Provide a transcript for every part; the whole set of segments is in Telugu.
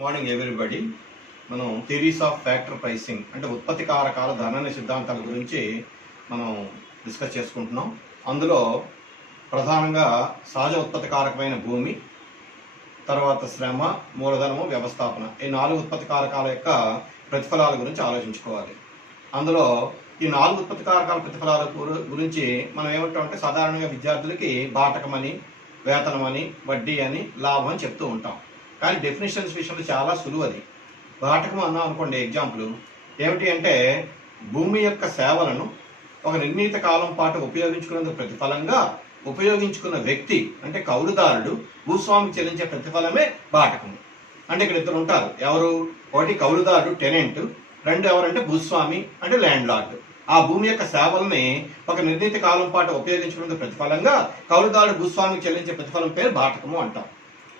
Morning everybody. మనం థియరీస్ ఆఫ్ ఫ్యాక్టర్ ప్రైసింగ్ అంటే ఉత్పత్తి కారకాల ధన సిద్ధాంతాల గురించి మనం డిస్కస్ చేసుకుంటున్నాం. అందులో ప్రధానంగా సహజ ఉత్పత్తి కారకమైన భూమి, తర్వాత శ్రమ, మూలధనము, వ్యవస్థాపన, ఈ 4 ఉత్పత్తి కారకాల యొక్క ప్రతిఫలాల గురించి ఆలోచించుకోవాలి. అందులో ఈ 4 ఉత్పత్తి కారకాల ప్రతిఫలాల గురించి మనం ఏమంటామంటే సాధారణంగా విద్యార్థులకి బాటకమని, వేతనమని, వడ్డీ అని, లాభం అని చెప్తూ ఉంటాం. కానీ డెఫినేషన్స్ విషయంలో చాలా సులువు. అది బాటకం అన్నాం అనుకోండి, ఎగ్జాంపుల్ ఏమిటి అంటే భూమి యొక్క సేవలను ఒక నిర్ణీత కాలం పాటు ఉపయోగించుకునేందుకు ప్రతిఫలంగా ఉపయోగించుకున్న వ్యక్తి అంటే కౌలుదారుడు భూస్వామికి చెల్లించే ప్రతిఫలమే బాటకము. అంటే ఇక్కడ ఇద్దరు ఉంటారు. ఎవరు? ఒకటి కౌలుదారుడు టెనెంట్, రెండు ఎవరంటే భూస్వామి అంటే ల్యాండ్ లార్డ్. ఆ భూమి యొక్క సేవల్ని ఒక నిర్ణీత కాలం పాటు ఉపయోగించుకునేందుకు ప్రతిఫలంగా కౌలుదారుడు భూస్వామికి చెల్లించే ప్రతిఫలం పేరు బాటకము అంటాం.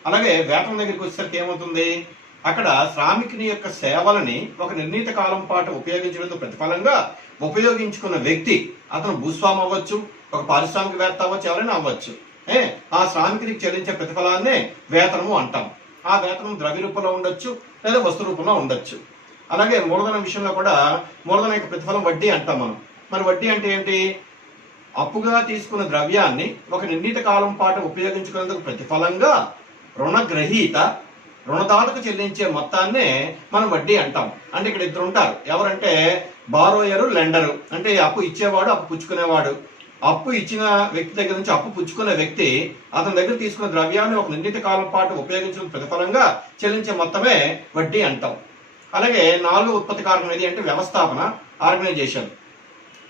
అలాగే వేతనం దగ్గరికి వచ్చేసరికి ఏమవుతుంది? అక్కడ శ్రామికుని యొక్క సేవలని ఒక నిర్ణీత కాలం పాటు ఉపయోగించడంతో ప్రతిఫలంగా ఉపయోగించుకున్న వ్యక్తి, అతను భూస్వామి అవ్వచ్చు, ఒక పారిశ్రామికవేత్త అవ్వచ్చు, ఎవరైనా అవ్వచ్చు, ఆ శ్రామికునికి చెల్లించే ప్రతిఫలాన్నే వేతనము అంటాం. ఆ వేతనం ద్రవ్య రూపంలో ఉండొచ్చు లేదా వస్తు రూపంలో ఉండొచ్చు. అలాగే మూలధనం విషయంలో కూడా మూలధనం యొక్క ప్రతిఫలం వడ్డీ అంటాం మనం. మరి వడ్డీ అంటే ఏంటి? అప్పుగా తీసుకున్న ద్రవ్యాన్ని ఒక నిర్ణీత కాలం పాటు ఉపయోగించుకునేందుకు ప్రతిఫలంగా రుణగ్రహీత రుణదాతకు చెల్లించే మొత్తాన్నే మనం వడ్డీ అంటాం. అంటే ఇక్కడ ఇద్దరు ఉంటారు. ఎవరంటే బారోయరు, లెండరు. అంటే అప్పు ఇచ్చేవాడు, అప్పు పుచ్చుకునేవాడు. అప్పు ఇచ్చిన వ్యక్తి దగ్గర నుంచి అప్పు పుచ్చుకునే వ్యక్తి అతని దగ్గర తీసుకున్న ద్రవ్యాన్ని ఒక నిర్ణీత కాలం పాటు ఉపయోగించిన ప్రతిఫలంగా చెల్లించే మొత్తమే వడ్డీ అంటాం. అలాగే 4 ఉత్పత్తి కారకం ఏది అంటే వ్యవస్థాపన, ఆర్గనైజేషన్.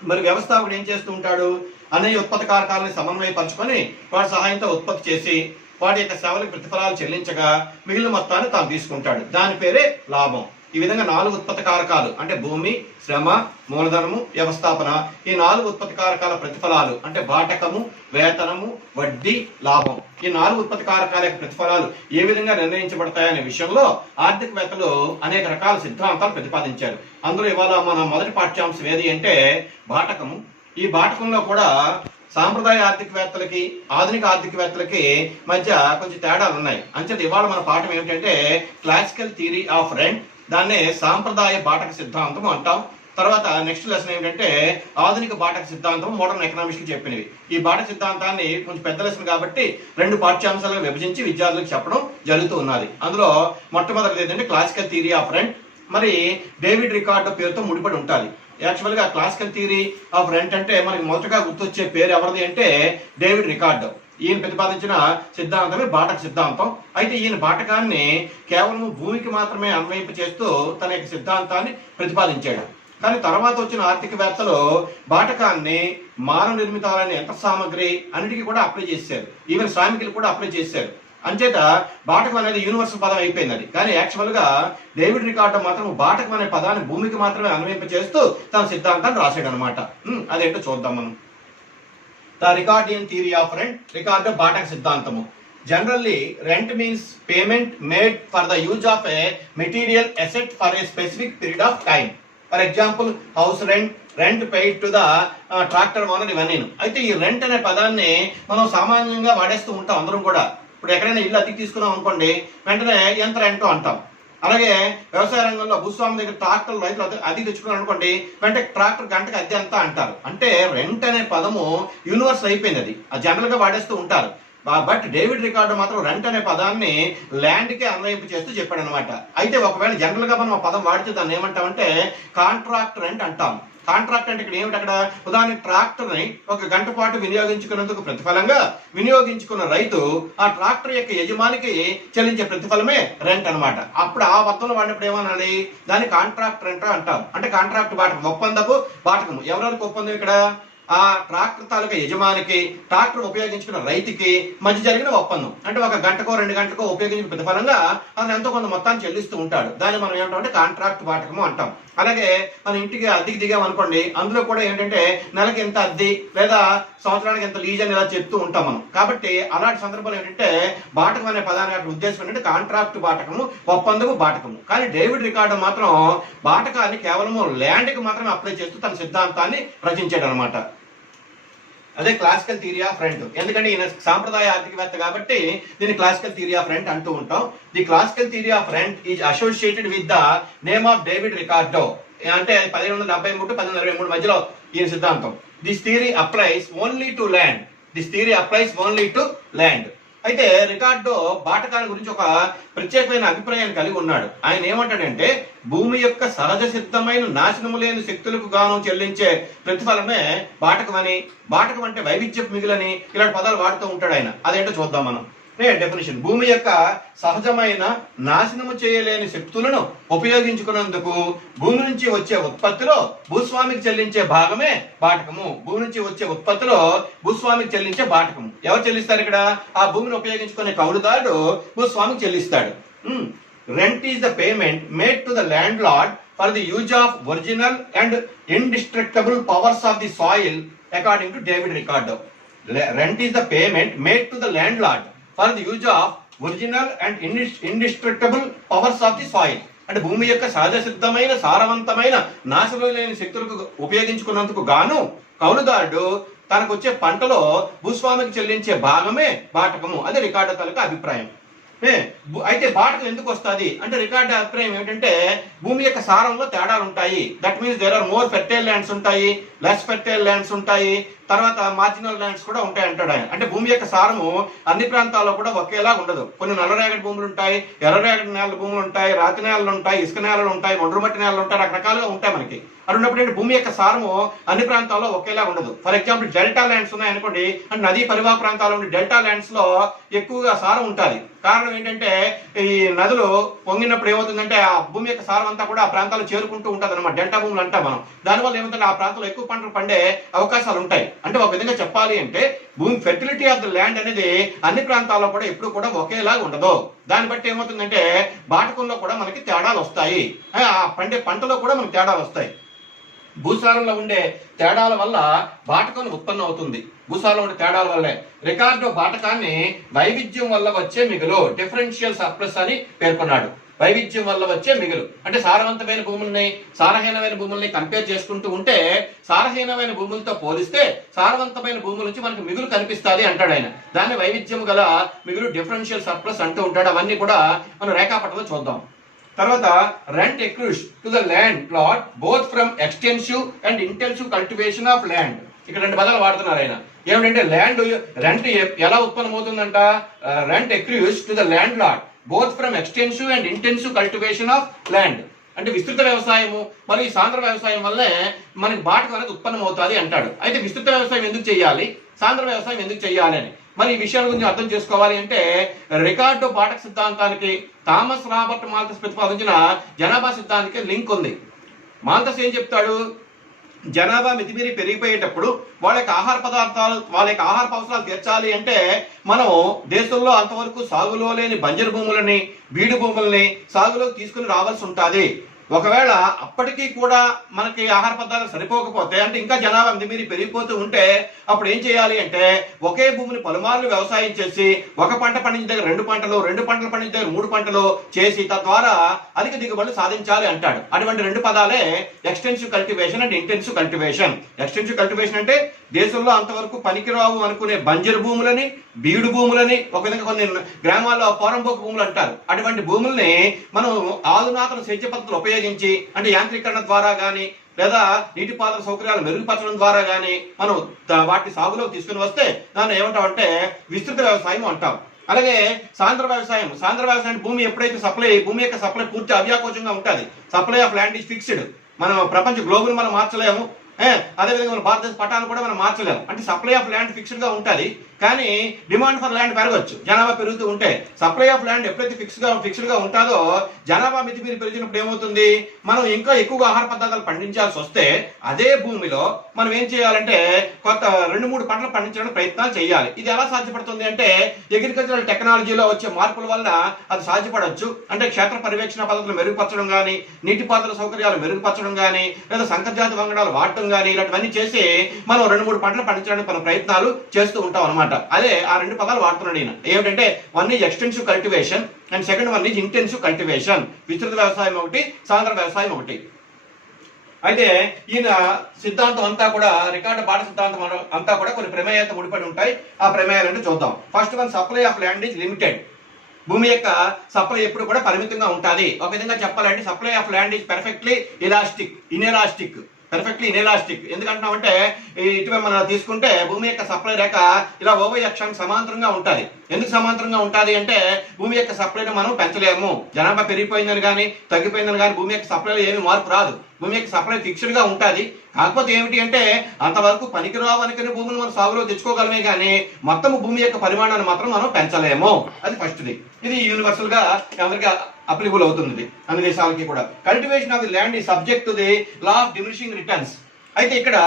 మరి వ్యవస్థాపకుడు ఏం చేస్తూ ఉంటాడు? అనే ఉత్పత్తి కారకాలని సమన్వయపరచుకొని వాటి సహాయంతో ఉత్పత్తి చేసి వాటి యొక్క సేవలకు ప్రతిఫలాలు చెల్లించగా మిగిలిన మొత్తాన్ని తాను తీసుకుంటాడు. దాని పేరే లాభం. ఈ విధంగా 4 ఉత్పత్తి కారకాలు అంటే భూమి, శ్రమ, మూలధనము, వ్యవస్థాపన, ఈ 4 ఉత్పత్తి కారకాల ప్రతిఫలాలు అంటే బాటకము, వేతనము, వడ్డీ, లాభం, ఈ 4 ఉత్పత్తి కారకాల యొక్క ప్రతిఫలాలు ఏ విధంగా నిర్ణయించబడతాయనే విషయంలో ఆర్థికవేత్తలు అనేక రకాల సిద్ధాంతాలు ప్రతిపాదించారు. అందులో ఇవాళ మన మొదటి పాఠ్యాంశం ఏది అంటే బాటకము. ఈ బాటకంలో కూడా సాంప్రదాయ ఆర్థికవేత్తలకి, ఆధునిక ఆర్థికవేత్తలకి మధ్య కొంచెం తేడాలు ఉన్నాయి. అంచేత ఇవాళ మన పాఠం ఏమిటంటే క్లాసికల్ థియరీ ఆఫ్ రెంట్, దాన్నే సాంప్రదాయ బాటక సిద్ధాంతం అంటాం. తర్వాత నెక్స్ట్ లెసన్ ఏంటంటే ఆధునిక బాటక సిద్ధాంతం, మోడర్న్ ఎకనామిక్స్ కి చెప్పినవి. ఈ బాటక సిద్ధాంతాన్ని కొంచెం పెద్ద లెసన్ కాబట్టి 2 పాఠ్యాంశాలుగా విభజించి విద్యార్థులకు చెప్పడం జరుగుతూ ఉన్నది. అందులో మొట్టమొదటిది ఏంటంటే క్లాసికల్ థియరీ ఆఫ్ రెంట్. మరి డేవిడ్ రికార్డో పేరుతో ముడిపడి ఉంటుంది. యాక్చువల్ గా క్లాసికల్ థియరీ ఆఫ్ రెంట్ అంటే మనకి మొదటగా గుర్తొచ్చే పేరు ఎవరిది అంటే డేవిడ్ రికార్డో. ఈయన ప్రతిపాదించిన సిద్ధాంతమే బాటక సిద్ధాంతం. అయితే ఈయన బాటకాన్ని కేవలం భూమికి మాత్రమే అన్వయింప చేస్తూ తన యొక్క సిద్ధాంతాన్ని ప్రతిపాదించాడు. కానీ తర్వాత వచ్చిన ఆర్థికవేత్తలు బాటకాన్ని మానవ నిర్మితాలైన యంత్ర సామగ్రి అన్నిటికీ కూడా అప్లై చేశారు. ఈవెన్ శ్రామికులు కూడా అప్లై చేశారు. అంచేత బాటకం అనేది యూనివర్సల్ పదం అయిపోయింది. అది కానీ యాక్చువల్ గా డేవిడ్ రికార్డో మాత్రం బాటకం అనే పదాన్ని భూమికి మాత్రమే అన్వయింప చేస్తూ తన సిద్ధాంతాన్ని రాశాడు అనమాట. అదేంటో చూద్దాం మనం. The Ricardian theory of rent, Ricardo బాటక సిద్ధాంతము. Generally, rent means payment made for the use of a material asset for a specific period of time. For example, house rent, rent paid to the tractor owner, ఇవన్నీ. అయితే ఈ రెంట్ అనే పదాన్ని మనం సామాన్యంగా వాడేస్తూ ఉంటాం అందరం కూడా. ఇప్పుడు ఎక్కడైనా ఇల్లు అద్దెకి తీసుకున్నాం అనుకోండి, వెంటనే ఎంత రెంటో అంటాం. అలాగే వ్యవసాయ రంగంలో భూస్వామి దగ్గర ట్రాక్టర్ రైతులు అద్దెకి తెచ్చుకున్నారు అనుకోండి, వెంటనే ట్రాక్టర్ గంటకి అద్దె ఎంత అంటారు. అంటే రెంట్ అనే పదము యూనివర్సల్ అయిపోయింది. అది జనరల్ గా వాడేస్తూ ఉంటారు. బట్ డేవిడ్ రికార్డో మాత్రం రెంట్ అనే పదాన్ని ల్యాండ్ కి అన్వయింపు చేస్తూ చెప్పాడు అనమాట. అయితే ఒకవేళ జనరల్ గా మనం ఆ పదం వాడితే దాన్ని ఏమంటామంటే కాంట్రాక్ట్ రెంట్ అంటాం. కాంట్రాక్ట్ అంటే ఇక్కడ ఏమిటి? అక్కడ ఉదాహరణకి ట్రాక్టర్ ని 1 గంట పాటు వినియోగించుకున్నందుకు ప్రతిఫలంగా వినియోగించుకున్న రైతు ఆ ట్రాక్టర్ యొక్క యజమానికి చెల్లించే ప్రతిఫలమే రెంట్ అనమాట. అప్పుడు ఆ మొత్తంలో వాడినప్పుడు ఏమనాలి? దాన్ని కాంట్రాక్ట్ రెంట్ అంటాం. అంటే కాంట్రాక్ట్ బాటకం, ఒప్పందపు బాటకము. ఎవరెవరికి ఒప్పందం? ఇక్కడ ఆ ట్రాక్టర్ తాలూకా యజమానికి, ట్రాక్టర్ ఉపయోగించుకున్న రైతుకి మధ్య జరిగిన ఒప్పందం. అంటే 1 గంటకో 2 గంటకో ఉపయోగించిన ప్రతిఫలంగా అతను ఎంతో కొంత మొత్తాన్ని చెల్లిస్తూ ఉంటాడు. దాన్ని మనం ఏమంటామంటే కాంట్రాక్ట్ బాటకము అంటాం. అలాగే మన ఇంటికి అద్దెకి దిగాం అనుకోండి, అందులో కూడా ఏంటంటే నెలకి ఎంత అద్దె లేదా సంవత్సరానికి ఎంత లీజ్ అని ఇలా చెప్తూ ఉంటాం మనం. కాబట్టి అలాంటి సందర్భంలో ఏంటంటే బాటకం అనే పదానికి ఉద్దేశం ఏంటంటే కాంట్రాక్ట్ బాటకము, ఒప్పందము బాటకము. కానీ డేవిడ్ రికార్డో మాత్రం బాటకాన్ని కేవలం ల్యాండ్ కి మాత్రమే అప్లై చేస్తూ తన సిద్ధాంతాన్ని రచించాడు అనమాట. అదే క్లాసికల్ థియరీ ఆఫ్ రెంట్. ఎందుకంటే ఈయన సాంప్రదాయ ఆర్థికవేత్త కాబట్టి దీన్ని క్లాసికల్ థియరీ ఆఫ్ రెంట్ అంటూ ఉంటాం. The classical theory of rent is associated with the name of David Ricardo. అంటే 1773-1823 మధ్యలో ఈయన సిద్ధాంతం. This theory applies only to land. This theory applies only to land. అయితే రికార్డో బాటకాల గురించి ఒక ప్రత్యేకమైన అభిప్రాయాన్ని కలిగి ఉన్నాడు. ఆయన ఏమంటాడంటే భూమి యొక్క సహజ సిద్ధమైన నాశనము లేని శక్తులకు గాను చెల్లించే ప్రతిఫలమే బాటకం అని, బాటకం అంటే వైవిధ్యపు మిగులని ఇలాంటి పదాలు వాడుతూ ఉంటాడు ఆయన. అదేంటో చూద్దాం మనం. డెఫినేషన్: భూమి యొక్క సహజమైన నాశనము చేయలేని శక్తులను ఉపయోగించుకున్నందుకు భూమి నుంచి వచ్చే ఉత్పత్తిలో భూస్వామికి చెల్లించే భాగమే బాటకము. భూమి నుంచి వచ్చే ఉత్పత్తిలో భూస్వామికి చెల్లించే బాటకము ఎవరు చెల్లిస్తారు? ఇక్కడ ఆ భూమిని ఉపయోగించుకునే కౌలుదారుడు భూస్వామికి చెల్లిస్తాడు. Rent is the payment made to the landlord for the use of original and indestructible powers of the soil according to David Ricardo. Rent is the payment made to the landlord for the use of original and indestructible powers of the soil. అంటే భూమి యొక్క సహజ సిద్ధమైన సారవంతమైన నాశనం లేని శక్తులకు ఉపయోగించుకున్నందుకు గాను కౌలుదారుడు తనకు వచ్చే పంటలో భూస్వామికి చెల్లించే భాగమే బాటకము. అదే రికార్డో తాలూకా అభిప్రాయం. అయితే బాటకం ఎందుకు వస్తుంది అంటే రికార్డ్ అభిప్రాయం ఏంటంటే భూమి యొక్క సారంలో తేడాలు ఉంటాయి. That means there are more fertile lands ఉంటాయి, లెస్ ఫెర్టైల్ ల్యాండ్స్ ఉంటాయి, తర్వాత మార్జినల్ ల్యాండ్స్ కూడా ఉంటాయి అంటాడు ఆయన. అంటే భూమి యొక్క సారము అన్ని ప్రాంతాల్లో కూడా ఒకేలా ఉండదు. కొన్ని నల్లరేగడి భూములు ఉంటాయి, ఎర్రరేగడి నేల భూములు ఉంటాయి, రాతి నేలలు ఉంటాయి, ఇసుక నేలలు ఉంటాయి, ఒండ్రుమట్టి నేలలు ఉంటాయి, రకరకాలుగా ఉంటాయి మనకి. అది ఉన్నప్పుడు భూమి యొక్క సారము అన్ని ప్రాంతాల్లో ఒకేలా ఉండదు. ఫర్ ఎగ్జాంపుల్ డెల్టా ల్యాండ్స్ ఉన్నాయనుకోండి, అంటే నదీ పరివాహ ప్రాంతాల్లో ఉండే డెల్టా ల్యాండ్స్ లో ఎక్కువగా సారం ఉంటుంది. కారణం ఏంటంటే ఈ నదులు పొంగినప్పుడు ఏమవుతుందంటే ఆ భూమి యొక్క సారం అంతా కూడా ఆ ప్రాంతాలు చేరుకుంటూ ఉంటుంది అనమాట. డెల్టా భూములు అంటాం మనం. దానివల్ల ఏమవుతుందంటే ఆ ప్రాంతంలో ఎక్కువ పంటలు పండే అవకాశాలు ఉంటాయి. అంటే ఒక విధంగా చెప్పాలి అంటే భూమి ఫెర్టిలిటీ ఆఫ్ ద ల్యాండ్ అనేది అన్ని ప్రాంతాల్లో కూడా ఎప్పుడు కూడా ఒకేలాగా ఉండదు. దాన్ని బట్టి ఏమవుతుందంటే బాటకంలో కూడా మనకి తేడాలు వస్తాయి, ఆ పండే పంటలో కూడా మనకి తేడాలు వస్తాయి. భూసారంలో ఉండే తేడాల వల్ల బాటకం ఉత్పన్నం అవుతుంది. భూసారంలో ఉండే తేడాల వల్లే రికార్డో బాటకాన్ని వైవిధ్యం వల్ల వచ్చే మిగులు, డిఫరెన్షియల్ సర్ప్లస్ అని పేర్కొన్నాడు. వైవిధ్యం వల్ల వచ్చే మిగులు అంటే సారవంతమైన భూముల్ని సారహీనమైన భూముల్ని కంపేర్ చేసుకుంటూ ఉంటే సారహీనమైన భూములతో పోలిస్తే సారవంతమైన భూముల నుంచి మనకు మిగులు కనిపిస్తుంది అంటాడు ఆయన. దాన్ని వైవిధ్యం గల మిగులు, డిఫరెన్షియల్ సర్ప్లస్ అంటూ ఉంటాడు. అవన్నీ కూడా మనం రేఖాపటంలో చూద్దాం. తర్వాత rent accrues to the landlord both from extensive and intensive cultivation of land. ఇక్కడ రెండు పదాలు వాడుతున్నారు ఆయన. ఏమిటంటే ల్యాండ్ రెంట్ ఎలా ఉత్పన్నం అవుతుందంట? Rent accrues to the landlord both from extensive and intensive cultivation of land. అంటే విస్తృత వ్యవసాయము మరియు సాంద్ర వ్యవసాయం వల్లే మనకి బాటకం అనేది ఉత్పన్నం అవుతుంది అంటాడు. అయితే విస్తృత వ్యవసాయం ఎందుకు చేయాలి, సాంద్ర వ్యవసాయం ఎందుకు చేయాలి అని మరి ఈ విషయాల గురించి అర్థం చేసుకోవాలి అంటే రికార్డో బాటక సిద్ధాంతానికి థామస్ రాబర్ట్ మాల్థస్ ప్రతిపాదించిన జనాభా సిద్ధాంతానికి లింక్ ఉంది. మాల్థస్ ఏం చెప్తాడు? జనాభా మితిమీరి పెరిగిపోయేటప్పుడు వాళ్ళ యొక్క ఆహార అవసరాలు తీర్చాలి అంటే మనం దేశంలో అంతవరకు సాగులో లేని బంజరు భూములని, బీడు భూములని సాగులోకి తీసుకుని రావాల్సి ఉంటుంది. ఒకవేళ అప్పటికీ కూడా మనకి ఆహార పదార్థాలు సరిపోకపోతే అంటే ఇంకా జనాభా మితిమీరి పెరిగిపోతూ ఉంటే అప్పుడు ఏం చేయాలి అంటే ఒకే భూమిని పలుమార్లు వ్యవసాయం చేసి ఒక పంట పండించిన దగ్గర 2 పంటలు, 2 పంటలు పండించిన దగ్గర 3 పంటలు చేసి తద్వారా అధిక దిగుబడులు సాధించాలి అంటాడు. అటువంటి 2 పదాలే extensive cultivation and intensive cultivation. Extensive cultivation అంటే దేశంలో అంతవరకు పనికిరావు అనుకునే బంజరు భూములని, బీడు భూములని, ఒక విధంగా కొన్ని గ్రామాల్లో పోరంబోకు భూములు అంటారు. అటువంటి భూముల్ని మనం ఆధునాతన సేద్య పద్ధతులు ఉపయోగించి అంటే యాంత్రీకరణ ద్వారా కానీ లేదా నీటిపారుదల సౌకర్యాలు మెరుగుపరచడం ద్వారా కానీ మనం వాటి సాగులోకి తీసుకుని వస్తే దాన్ని ఏమంటామంటే విస్తృత వ్యవసాయం అంటాం. అలాగే సాంద్ర వ్యవసాయం భూమి యొక్క సప్లై పూర్తి అవ్యాకోచంగా ఉంటుంది. Supply of land is fixed. మనం ప్రపంచ గ్లోబల్ మనం మార్చలేము, అదేవిధంగా మన భారతదేశ పటాన్ని కూడా మనం మార్చలేము. అంటే సప్లై ఆఫ్ ల్యాండ్ ఫిక్స్డ్ గా ఉంటుంది, కానీ డిమాండ్ ఫర్ ల్యాండ్ పెరగచ్చు జనాభా పెరుగుతూ ఉంటే. సప్లై ఆఫ్ ల్యాండ్ ఎప్పుడైతే ఫిక్స్డ్ గా ఉంటుందో జనాభా మితి మీరు పెరిగినప్పుడు ఏమవుతుంది, మనం ఇంకా ఎక్కువగా ఆహార పదార్థాలు పండించాల్సి వస్తే అదే భూమిలో మనం ఏం చేయాలంటే కొత్త 2-3 పంటలు పండించడానికి ప్రయత్నాలు చేయాలి. ఇది ఎలా సాధ్యపడుతుంది అంటే అగ్రికల్చరల్ టెక్నాలజీలో వచ్చే మార్పుల వల్ల అది సాధ్యపడవచ్చు. అంటే క్షేత్ర పర్యవేక్షణ పద్ధతులు మెరుగుపరచడం కానీ, నీటిపారుదల సౌకర్యాలు మెరుగుపరచడం కానీ, లేదా సంకరజాతి వంగడాలు వాడటం కానీ ఇలాంటివన్నీ చేసి మనం 2-3 పంటలు పండించడానికి మనం ప్రయత్నాలు చేస్తూ ఉంటాం అనమాట. అదే ఆ 2 పదాలు వాడుతున్నాడు ఈయన. ఏమిటంటే one is extensive cultivation and second one is intensive cultivation. విస్తృత వ్యవసాయం ఒకటి, సాంద్ర వ్యవసాయం ఒకటి. అయితే ఈయన సిద్ధాంతం అంతా కూడా రికార్డు బాట సిద్ధాంతం అంతా కూడా కొన్ని ప్రమేయాలతో ముడిపడి ఉంటాయి. ఆ ప్రమేయాలు అంటే చూద్దాం. First one, supply of land is limited. భూమి యొక్క సప్లై ఎప్పుడు కూడా పరిమితంగా ఉంటుంది. ఒక విధంగా చెప్పాలంటే supply of land is perfectly inelastic. ఎందుకంటున్నామంటే ఇటువైపు మనం తీసుకుంటే భూమి యొక్క సప్లై రేఖ ఇలా ఓవై అక్షానికి సమాంతరంగా ఉంటుంది. ఎందుకు సమాంతరంగా ఉంటుంది అంటే భూమి యొక్క సప్లైని మనం పెంచలేము. జనాభా పెరిగిపోయిందని కానీ తగ్గిపోయిందని కానీ భూమి యొక్క సప్లైలో ఏమి మార్పు రాదు. భూమి యొక్క సప్లై ఫిక్స్డ్ గా ఉంటుంది. కాకపోతే ఏమిటి అంటే అంతవరకు పనికిరావు అనుకునే భూములు మనం సాగులో తెచ్చుకోగలమే కానీ మొత్తం భూమి యొక్క పరిమాణాన్ని మాత్రం మనం పెంచలేము. అది ఫస్ట్ది. ఇది యూనివర్సల్ గా ఎవరికి అప్లికబుల్ అవుతుంది అన్ని దేశాలకి కూడా. కల్టివేషన్ ఆఫ్ ది ల్యాండ్ ఈ subject to the law of diminishing returns. అయితే ఇక్కడ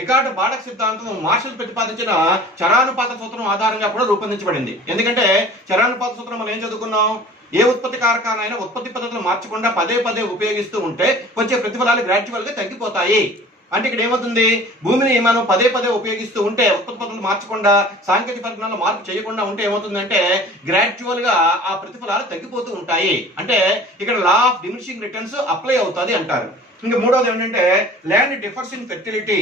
రికార్డు బాటక్ సిద్ధాంతం మార్షల్ ప్రతిపాదించిన చరానుపాత సూత్రం ఆధారంగా కూడా రూపొందించబడింది. ఎందుకంటే చరానుపాత సూత్రం మనం ఏం చదువుకున్నాం? ఏ ఉత్పత్తి కారకానైనా ఉత్పత్తి పద్ధతులు మార్చకుండా పదే ఉపయోగిస్తూ ఉంటే వచ్చే ప్రతిఫలాలు గ్రాడ్యువల్ గా తగ్గిపోతాయి. అంటే ఇక్కడ ఏమవుతుంది? భూమిని మనం పదే ఉపయోగిస్తూ ఉంటే, ఉత్పత్తి పద్ధతులు మార్చకుండా సాంకేతిక పరిజ్ఞానంలో మార్పు చేయకుండా ఉంటే ఏమవుతుందంటే గ్రాడ్యువల్ గా ఆ ప్రతిఫలాలు తగ్గిపోతూ ఉంటాయి. అంటే ఇక్కడ law of diminishing returns apply అవుతుంది అంటారు. ఇంకా మూడవది ఏంటంటే ల్యాండ్ డిఫర్స్ ఇన్ ఫెర్టిలిటీ.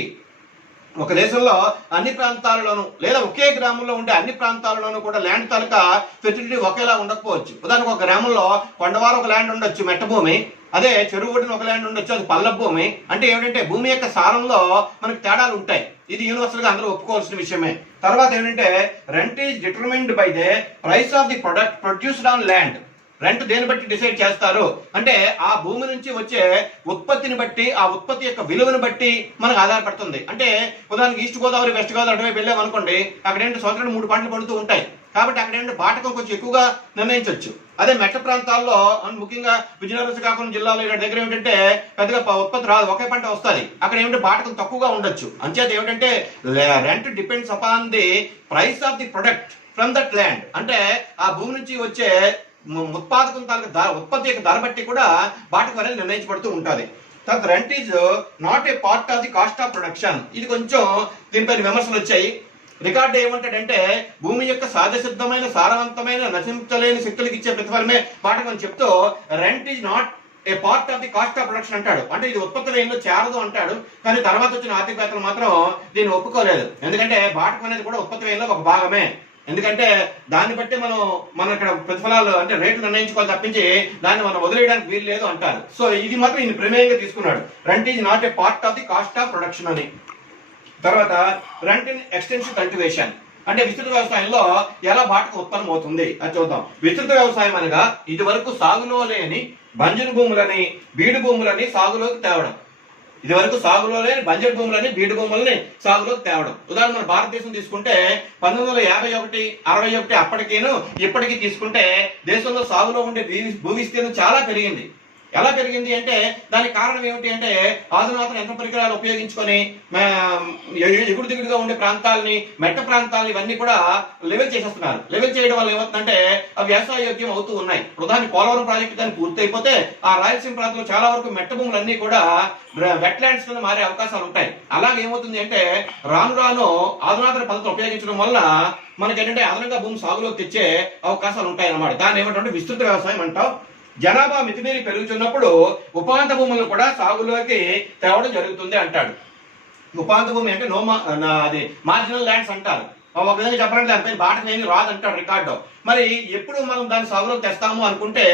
ఒక దేశంలో అన్ని ప్రాంతాలలోనూ లేదా ఒకే గ్రామంలో ఉండే అన్ని ప్రాంతాలలోనూ కూడా ల్యాండ్ తాలూకా ఫెర్టిలిటీ ఒకేలా ఉండకపోవచ్చు. ఉదాహరణకు ఒక గ్రామంలో కొండవారు ఒక ల్యాండ్ ఉండొచ్చు, మెట్ట భూమి. అదే చెరువు ఒడ్డున ఒక ల్యాండ్ ఉండొచ్చు, అది పల్ల భూమి. అంటే ఏమిటంటే భూమి యొక్క సారంలో మనకు తేడాలు ఉంటాయి. ఇది యూనివర్సల్ గా అందరూ ఒప్పుకోవాల్సిన విషయమే. తర్వాత ఏంటంటే rent is determined by the price of the product produced on land. Rent దేని బట్టి డిసైడ్ చేస్తారు అంటే ఆ భూమి నుంచి వచ్చే ఉత్పత్తిని బట్టి, ఆ ఉత్పత్తి యొక్క విలువను బట్టి మనకు ఆధారపడుతుంది. అంటే ఉదాహరణకి ఈస్ట్ గోదావరి వెస్ట్ గోదావరి అటువైపు వెళ్ళాం అనుకోండి, అక్కడ ఏంటి సంవత్సరానికి 3 పంటలు పండుతూ ఉంటాయి. కాబట్టి అక్కడ ఏంటి బాటకం కొంచెం ఎక్కువగా నిర్ణయించవచ్చు. అదే మెట్ట ప్రాంతాల్లో ముఖ్యంగా విజయనగరం శ్రీకాకుళం జిల్లాలో దగ్గర ఏమిటంటే పెద్దగా ఉత్పత్తి రాదు, ఒకే పంట వస్తుంది. అక్కడ ఏమిటంటే బాటకం తక్కువగా ఉండొచ్చు. అంచేత ఏమిటంటే rent depends upon the price of the product from that land. అంటే ఆ భూమి నుంచి వచ్చే ఉత్పాదకం ఉత్పత్తి యొక్క ధర బట్టి కూడా బాటకం అనేది నిర్ణయించబడుతూ ఉంటుంది. తర్వాత rent is not a part of the cost of production. ఇది కొంచెం దీనిపైన విమర్శలు వచ్చాయి. రికార్డు ఏమంటాడంటే భూమి యొక్క సహజసిద్ధమైన సారవంతమైన నశించలేని శక్తులకు ఇచ్చే ప్రతిఫలమే బాటకం అని చెప్తూ rent is not a part of the cost of production అంటాడు. అంటే ఇది ఉత్పత్తి వ్యయంలో చేరదు అంటాడు. కానీ తర్వాత వచ్చిన ఆర్థికవేత్తలు మాత్రం దీన్ని ఒప్పుకోలేదు. ఎందుకంటే బాటకం అనేది కూడా ఉత్పత్తి వ్యయంలో ఒక భాగమే. ఎందుకంటే దాన్ని బట్టి మనం ఇక్కడ ప్రతిఫలాలు అంటే రేటు నిర్ణయించుకోవాలి తప్పించి దాన్ని మనం వదిలేయడానికి వీలు లేదు అంటారు. సో ఇది మాత్రం ఈయన ప్రమేయంగా తీసుకున్నాడు. Rent is not a part of the cost of production అని. తర్వాత రెంట్ ఇన్ ఎక్స్టెన్సివ్ కల్టివేషన్. అంటే విస్తృత వ్యవసాయంలో ఎలా బాటకం ఉత్పన్నం అవుతుంది అది చూద్దాం. విస్తృత వ్యవసాయం అనగా ఇది వరకు సాగులో లేని బంజరు భూములని బీడు భూములని సాగులోకి తేవడం. ఇది వరకు సాగులో లేని బంజరు భూములని బీడు భూములని సాగులోకి తేవడం. ఉదాహరణ మన భారతదేశం తీసుకుంటే 1951, 61 అప్పటికేను ఇప్పటికీ తీసుకుంటే దేశంలో సాగులో ఉండే భూ విస్తీర్ణం చాలా పెరిగింది. ఎలా పెరిగింది అంటే దానికి కారణం ఏమిటి అంటే ఆధునాతన యంత్ర పరికరాలు ఉపయోగించుకొని ఎగుడు దిగుడుగా ఉండే ప్రాంతాలని, మెట్ట ప్రాంతాలని ఇవన్నీ కూడా లెవెల్ చేసేస్తున్నారు. లెవెల్ చేయడం వల్ల ఏమవుతుందంటే అవి వ్యవసాయ యోగ్యం అవుతూ ఉన్నాయి. ఉదాహరణ పోలవరం ప్రాజెక్టు కానీ పూర్తి అయిపోతే ఆ రాయలసీమ ప్రాంతంలో చాలా వరకు మెట్ట భూములన్నీ కూడా వెట్ ల్యాండ్స్ కింద మారే అవకాశాలు ఉంటాయి. అలాగే ఏమవుతుంది అంటే రాను ఆధునాతన పద్ధతులు ఉపయోగించడం వల్ల మనకేంటంటే అదనంగా భూమి సాగులోకి తెచ్చే అవకాశాలు ఉంటాయి అన్నమాట. దాన్ని ఏమంటే విస్తృత వ్యవసాయం అంటాం. జనాభా మితిమీరి పెరుగుతున్నప్పుడు ఉపాంత భూములను కూడా సాగులోకి తేవడం జరుగుతుంది అంటాడు. ఉపాంత భూమి అంటే అది మార్జినల్ ల్యాండ్స్ అంటారు. ఒక విధంగా చెప్పాలంటే దానిపైన బాటకం ఏమి రాదంటాడు రికార్డు. మరి ఎప్పుడు మనం దాన్ని సాగులోకి తెస్తాము అనుకుంటే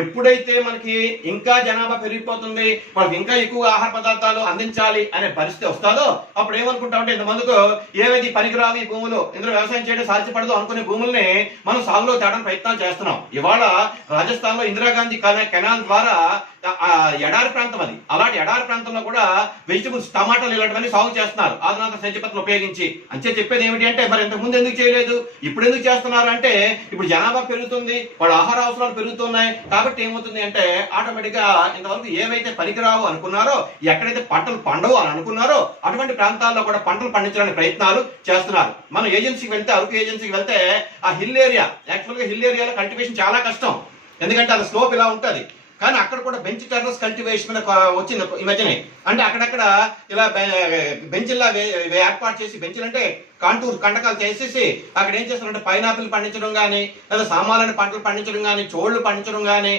ఎప్పుడైతే మనకి ఇంకా జనాభా పెరిగిపోతుంది, మనకి ఇంకా ఎక్కువ ఆహార పదార్థాలు అందించాలి అనే పరిస్థితి వస్తుందో అప్పుడు ఏమనుకుంటామంటే ఇంతమందుకు ఏవైతే పనికిరాదు ఈ భూములు, ఇందులో వ్యవసాయం చేయడం సాధ్యపడదు అనుకునే భూముల్ని మనం సాగులో తేడానికి ప్రయత్నాలు చేస్తున్నాం. ఇవాళ రాజస్థాన్ లో ఇందిరాగాంధీ కెనాల్ ద్వారా ఎడారి ప్రాంతం అది. అలాంటి ఎడారి ప్రాంతంలో కూడా వెజిటబుల్స్, టమాటాలు ఇలాంటివన్నీ సాగు చేస్తున్నారు ఆధునాతన సేద్య పద్ధతులు ఉపయోగించి. అంతే చెప్పేది ఏమిటి అంటే మరి ఇంతకు ముందు ఎందుకు చేయలేదు, ఇప్పుడు ఎందుకు చేస్తున్నారు అంటే ఇప్పుడు జనాభా పెరుగుతుంది, వాళ్ళ ఆహార అవసరాలు పెరుగుతున్నాయి. కాబట్టి ఏమవుతుంది అంటే ఆటోమేటిక్ గా ఇంతవరకు ఏవైతే పనికిరావు అనుకున్నారో, ఎక్కడైతే పంటలు పండవు అని అనుకున్నారో అటువంటి ప్రాంతాల్లో కూడా పంటలు పండించడానికి ప్రయత్నాలు చేస్తున్నారు. మనం ఏజెన్సీకి వెళ్తే, అరకు ఏజెన్సీకి వెళ్తే ఆ హిల్ ఏరియా, యాక్చువల్ గా హిల్ ఏరియాలో కల్టివేషన్ చాలా కష్టం. ఎందుకంటే అది స్లోప్ ఇలా ఉంటది. కానీ అక్కడ కూడా బెంచ్ టెర్రస్ కల్టివేషన్ వచ్చింది ఈ మధ్యనే. అంటే అక్కడక్కడ ఇలా బెంచ్లా ఏర్పాటు చేసి, బెంచ్లు అంటే కంటకాలు చేసేసి అక్కడ ఏం చేస్తారంటే పైనాపిల్ పండించడం కానీ లేదా సామాన్య పంటలు పండించడం కానీ చోళ్ళు పండించడం కానీ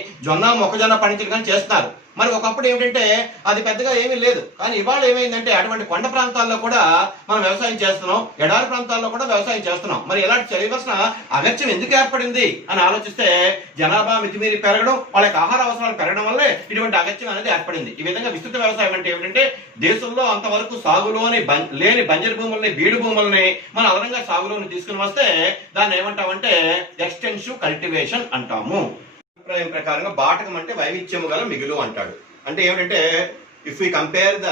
మొక్కజొన్న పండించడం కానీ చేస్తున్నారు. మరి ఒకప్పుడు ఏమిటంటే అది పెద్దగా ఏమీ లేదు, కానీ ఇవాళ ఏమైందంటే అటువంటి కొండ ప్రాంతాల్లో కూడా మనం వ్యవసాయం చేస్తున్నాం, ఎడారి ప్రాంతాల్లో కూడా వ్యవసాయం చేస్తున్నాం. మరి ఇలాంటి చేయవలసిన అగత్యం ఎందుకు ఏర్పడింది అని ఆలోచిస్తే జనాభా మితిమీరి పెరగడం, వాళ్ళ యొక్క ఆహార అవసరాలు పెరగడం వల్లే ఇటువంటి అగత్యం అనేది ఏర్పడింది. ఈ విధంగా విస్తృత వ్యవసాయం అంటే ఏమిటంటే దేశంలో అంతవరకు సాగులోని లేని బంజరు భూముల్ని, బీడు భూముల్ని మనం అదనంగా సాగులోని తీసుకుని వస్తే దాన్ని ఏమంటామంటే ఎక్స్టెన్సివ్ కల్టివేషన్ అంటాము. అభిప్రాయం ప్రకారంగా బాటకం అంటే వైవిధ్యము గల మిగులు అంటాడు. అంటే ఏమిటంటే if you compare the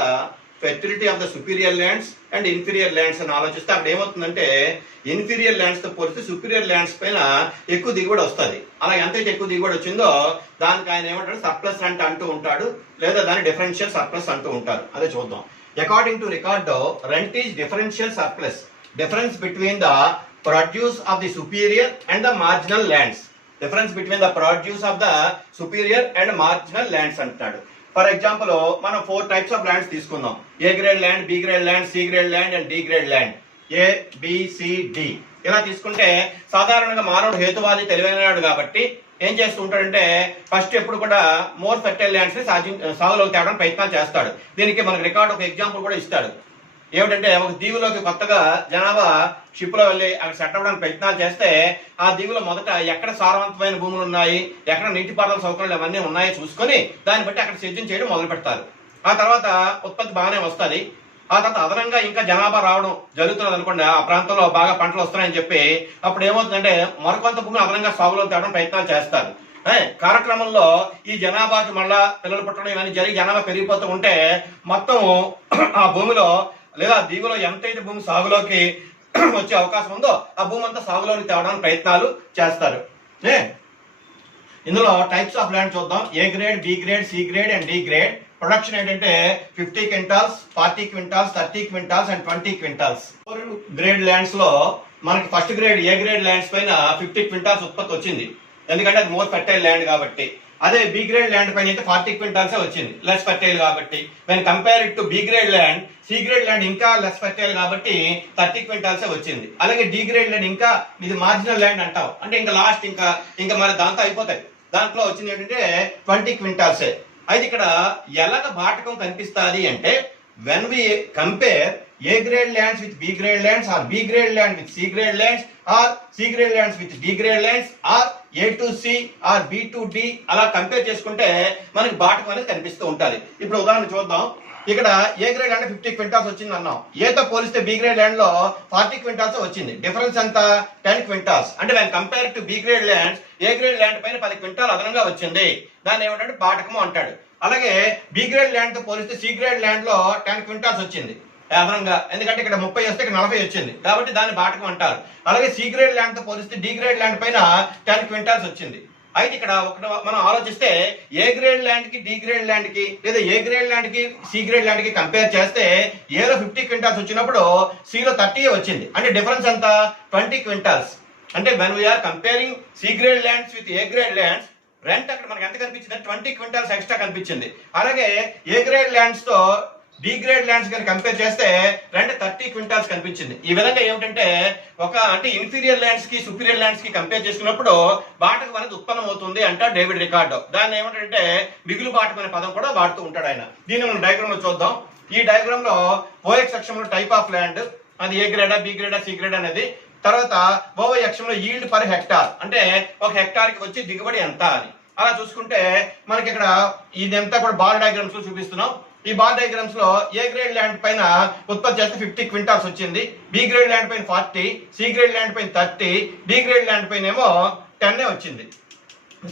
fertility of the superior lands and inferior lands అని ఆలోచిస్తే అక్కడ ఏమవుతుందంటే ఇన్ఫీరియర్ ల్యాండ్స్ తో పోలిస్తే సుపీరియర్ ల్యాండ్స్ పైన ఎక్కువ దిగుబడి వస్తుంది. అలా ఎంతైతే ఎక్కువ దిగుబడి వచ్చిందో దానికి ఆయన ఏమంటాడు సర్ప్లస్ రెంట్ అంటూ ఉంటాడు, లేదా దాన్ని డిఫరెన్షియల్ సర్ప్లస్ అంటూ ఉంటారు. అదే చూద్దాం. According to Ricardo rent is differential surplus, difference between the produce of the superior and the marginal lands, difference between the produce of the superior and marginal lands అంటాడు. ఫర్ ఎగ్జాంపుల్ మనం 4 టైప్స్ ఆఫ్ ల్యాండ్స్ తీసుకుందాం. A grade land, B grade land, C grade land and D grade land. A B C D ఇలా తీసుకుంటే సాధారణంగా మానవుడు హేతువాది తెలివైనవాడు కాబట్టి ఏం చేస్తూ ఉంటాడంటే ఫస్ట్ ఎప్పుడు కూడా మోర్ ఫెర్టైల్ ల్యాండ్స్ ని సాగులోకి తేవడానికి ప్రయత్నాలు చేస్తాడు. దీనికి మనకు రికార్డ్ ఒక ఎగ్జాంపుల్ కూడా ఇస్తాడు. ఏమిటంటే ఒక దీవులోకి కొత్తగా జనాభా షిప్ లో వెళ్ళి అక్కడ సెట్ అవ్వడానికి ప్రయత్నాలు చేస్తే ఆ దీవులో మొదట ఎక్కడ సారవంతమైన భూములు ఉన్నాయి, ఎక్కడ నీటిపారుదల సౌకర్యాలు అవన్నీ ఉన్నాయో చూసుకొని దాన్ని బట్టి అక్కడ సేద్యం చేయడం మొదలు పెడతారు. ఆ తర్వాత ఉత్పత్తి బాగానే వస్తుంది. ఆ తర్వాత అదనంగా ఇంకా జనాభా రావడం జరుగుతున్నది అనుకోండి, ఆ ప్రాంతంలో బాగా పంటలు వస్తున్నాయని చెప్పి అప్పుడు ఏమవుతుందంటే మరికొంత భూమిని అదనంగా సాగులో తేవడం ప్రయత్నాలు చేస్తారు. కాలక్రమంలో ఈ జనాభాకి మళ్ళా పిల్లలు పుట్టడం ఇవన్నీ జరిగి జనాభా పెరిగిపోతూ ఉంటే మొత్తం ఆ భూమిలో లేదా దీవులో ఎంతైతే భూమి సాగులోకి వచ్చే అవకాశం ఉందో ఆ భూమి అంతా సాగులోకి తేవడానికి ప్రయత్నాలు చేస్తారు. ఇందులో టైప్స్ ఆఫ్ ల్యాండ్ చూద్దాం. A grade, B grade, C grade and D grade. Production ఏంటంటే 50 quintals, 40 quintals, 30 quintals and 20 quintals. 4 grade lands లో మనకి first grade A grade lands పైన 50 క్వింటాల్స్ ఉత్పత్తి వచ్చింది, ఎందుకంటే అది మోర్ ఫెర్టైల్ ల్యాండ్ కాబట్టి. అదే బి గ్రేడ్ ల్యాండ్ పైన అయితే 40 క్వింటాల్స్ వచ్చింది, లెస్ ఫెర్టైల్ కాబట్టి. When compare it to B grade land, C grade land ఇంకా లెస్ ఫెర్టైల్ కాబట్టి 30 క్వింటాల్స్ వచ్చింది. అలాగే డి గ్రేడ్ ల్యాండ్ ఇంకా ఇది మార్జినల్ ల్యాండ్ అంటావు, అంటే ఇంకా లాస్ట్ ఇంకా మరి దాంతో అయిపోతాయి. దాంట్లో వచ్చింది ఏంటంటే 20 క్వింటాల్సే. అయితే ఇక్కడ ఎలాగ బాటకం కనిపిస్తుంది అంటే when we compare A grade lands with B grade lands or B grade land with C grade lands or C grade lands with D grade lands or A to C or B to D అలా కంపేర్ చేసుకుంటే మనకి బాటకం అనేది కనిపిస్తూ ఉంటుంది. ఇప్పుడు ఉదాహరణ చూద్దాం. ఇక్కడ ఏ గ్రేడ్ ల్యాండ్ 50 క్వింటాల్స్ వచ్చింది అన్నాం. ఏతో పోలిస్తే బి గ్రేడ్ ల్యాండ్ లో 40 క్వింటాల్స్ వచ్చింది. డిఫరెన్స్ ఎంత? 10 క్వింటాల్స్. అంటే when compare to B grade lands A grade land పైన 10 క్వింటాల్ అదనంగా వచ్చింది. దాన్ని ఏమంటే బాటకము అంటాడు. అలాగే బి గ్రేడ్ ల్యాండ్ తో పోలిస్తే సి గ్రేడ్ ల్యాండ్ లో 10 క్వింటాల్స్ వచ్చింది అదనంగా, ఎందుకంటే ఇక్కడ 30 వస్తే ఇక్కడ 40 వచ్చింది కాబట్టి దాన్ని బాటకం అంటారు. అలాగే సి గ్రేడ్ ల్యాండ్ తో పోలిస్తే డి గ్రేడ్ ల్యాండ్ పైన 10 క్వింటాల్స్ వచ్చింది. అయితే ఇక్కడ మనం ఆలోచిస్తే ఏ గ్రేడ్ ల్యాండ్ కి డి గ్రేడ్ ల్యాండ్ కి లేదా ఏ గ్రేడ్ ల్యాండ్ కి సి గ్రేడ్ ల్యాండ్ కి కంపేర్ చేస్తే ఏలో 50 క్వింటాల్స్ వచ్చినప్పుడు సిలో 30 వచ్చింది. అంటే డిఫరెన్స్ ఎంత? 20 క్వింటాల్స్. అంటే when we are comparing C grade lands with A grade lands rent అక్కడ మనకి ఎంత కనిపించింది? 20 క్వింటాల్స్ ఎక్స్ట్రా కనిపించింది. అలాగే ఏ గ్రేడ్ ల్యాండ్స్ తో డి గ్రేడ్ ల్యాండ్స్ కానీ కంపేర్ చేస్తే రెంట్ 30 క్వింటాల్స్ కనిపించింది. ఈ విధంగా ఏమిటంటే అంటే ఇన్ఫీరియర్ ల్యాండ్స్ కి సుపీరియర్ ల్యాండ్స్ కి కంపేర్ చేసుకున్నప్పుడు బాటకం అనేది ఉత్పన్నం అవుతుంది అంటారు డేవిడ్ రికార్డో. దాన్ని ఏమంటే మిగులు బాటకం అనే పదం కూడా వాడుతూ ఉంటాడు ఆయన. దీన్ని మనం డయాగ్రామ్ లో చూద్దాం. ఈ డయాగ్రామ్ లో ఓఎక్స్ అక్షంలో టైప్ ఆఫ్ ల్యాండ్, అది ఏ గ్రేడా, బి గ్రేడా, సి గ్రేడ్ అనేది. తర్వాత ఓవై అక్షంలో ఈల్డ్ పర్ హెక్టార్, అంటే ఒక హెక్టార్ కి వచ్చి దిగుబడి ఎంత అని. అలా చూసుకుంటే మనకి ఇక్కడ ఇదంతా కూడా బార్ డయాగ్రామ్స్ లో చూపిస్తున్నాం. ఈ బార్ డయాగ్రామ్స్ లో ఏ గ్రేడ్ ల్యాండ్ పైన ఉత్పత్తి చేస్తే 50 క్వింటాల్స్ వచ్చింది, బి గ్రేడ్ ల్యాండ్ పైన 40, సి గ్రేడ్ ల్యాండ్ పైన 30, డి గ్రేడ్ ల్యాండ్ పైన ఏమో 10 వచ్చింది,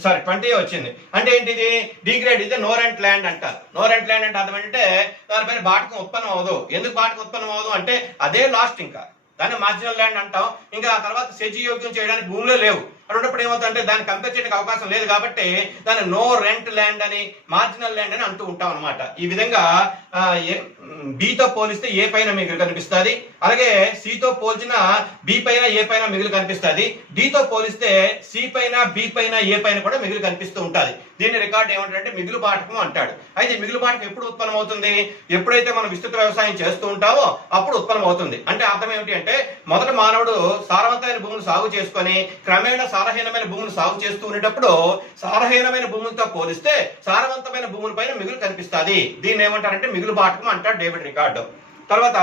20 వచ్చింది. అంటే ఏంటిది? డి గ్రేడ్ ఇది నో రెంట్ ల్యాండ్ అంటారు. నో రెంట్ ల్యాండ్ అంటే అర్థం ఏంటంటే దానిపైన బాటకం ఉత్పన్నం అవ్వదు. ఎందుకు బాటకం ఉత్పన్నం అవ్వదు అంటే అదే లాస్ట్, ఇంకా దాన్ని మార్జినల్ ల్యాండ్ అంటాం. ఇంకా ఆ తర్వాత సెజ్యోగ్యం చేయడానికి భూములే లేవు. అన్నప్పుడు ఏమవుతుందంటే దాన్ని కంపేర్ చేయడానికి అవకాశం లేదు కాబట్టి దాన్ని నో రెంట్ ల్యాండ్ అని, మార్జినల్ ల్యాండ్ అని అంటూ ఉంటాం అనమాట. ఈ విధంగా బితో పోలిస్తే ఏ పైన మిగులు కనిపిస్తుంది, అలాగే సితో పోల్చిన బి పైన ఏ పైన మిగులు కనిపిస్తుంది, డితో పోలిస్తే సి పైన బి పైన ఏ పైన కూడా మిగులు కనిపిస్తూ ఉంటుంది. దీని రికార్డు ఏమంటారంటే మిగులు బాటకం అంటాడు. అయితే మిగులు బాటకం ఎప్పుడు ఉత్పన్నం అవుతుంది? ఎప్పుడైతే మనం విస్తృత వ్యవసాయం చేస్తూ ఉంటామో అప్పుడు ఉత్పన్నం అవుతుంది. అంటే అర్థం ఏమిటి అంటే మొదట మానవుడు సారవంతమైన భూములు సాగు చేసుకొని క్రమేణా సారహీనమైన భూములు సాగు చేస్తూ ఉండేటప్పుడు సారహీనమైన భూములతో పోలిస్తే సారవంతమైన భూముల పైన మిగులు కనిపిస్తుంది. దీన్ని ఏమంటారంటే మిగులు బాటకం అంటాడు డేవిడ్ రికార్డు. తర్వాత